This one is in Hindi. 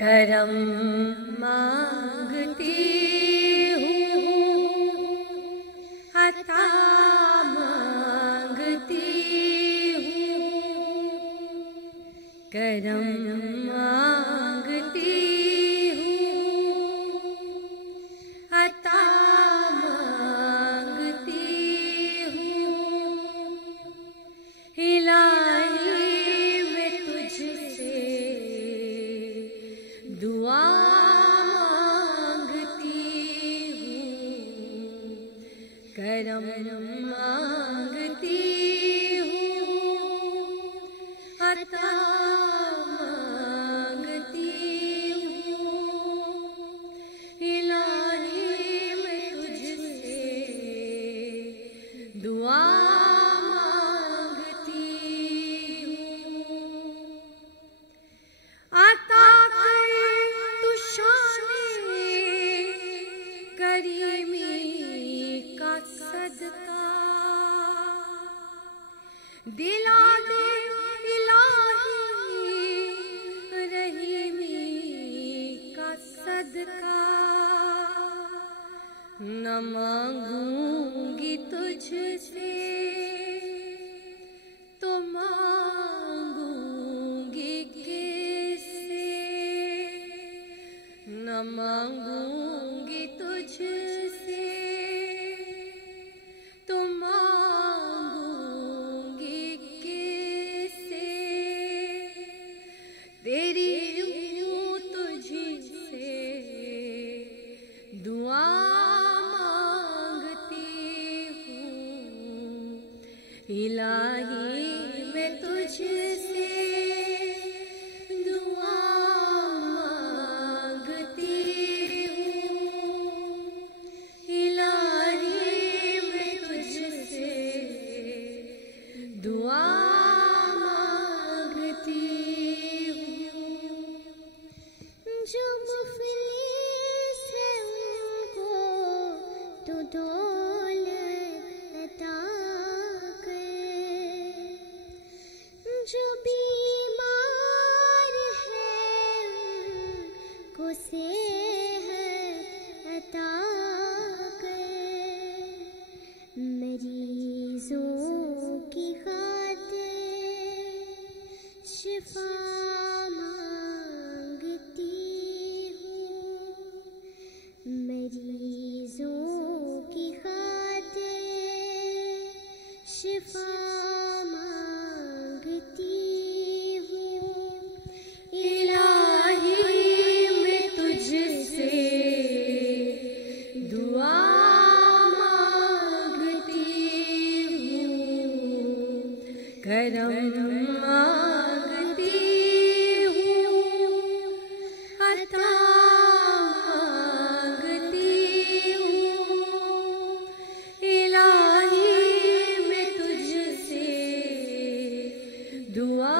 करम मांगती हूँ, अता मांगती हूँ, करम मांगती हूँ, अता मांगती हूँ। इलाही मैं तुझसे दुआ मांगती हूँ, करम मांगती हूँ, अता मांगती हूँ। इलाही मैं तुझसे दुआ मांगती हूँ। अता करीमी का सदका दिला दे इलाही, रहीमी का सदका। न मांगूंगी तुझसे तो मांगूंगी किससे, न मांगूंगी तुझसे तो मांगूंगी किससे। तेरी यूं तुझी से दुआ मांगती हूँ, इलाही मैं तुझसे दुआ मांगती हूँ। इलाही मैं तुझसे दुआ मांगती हूँ। जो मुफलिस है उनको तो दौलत अता कर, जो बीमार है उनको सेहत अता कर। मरीजों की खातिर शिफा मांगती हूँ, मरीजों की खातिर शिफा मांगती हूँ। इलाही मैं तुझसे दुआ मांगती हूँ, करम मांगती हूँ, अता मांगती हूँ। इलाही मैं तुझसे दुआ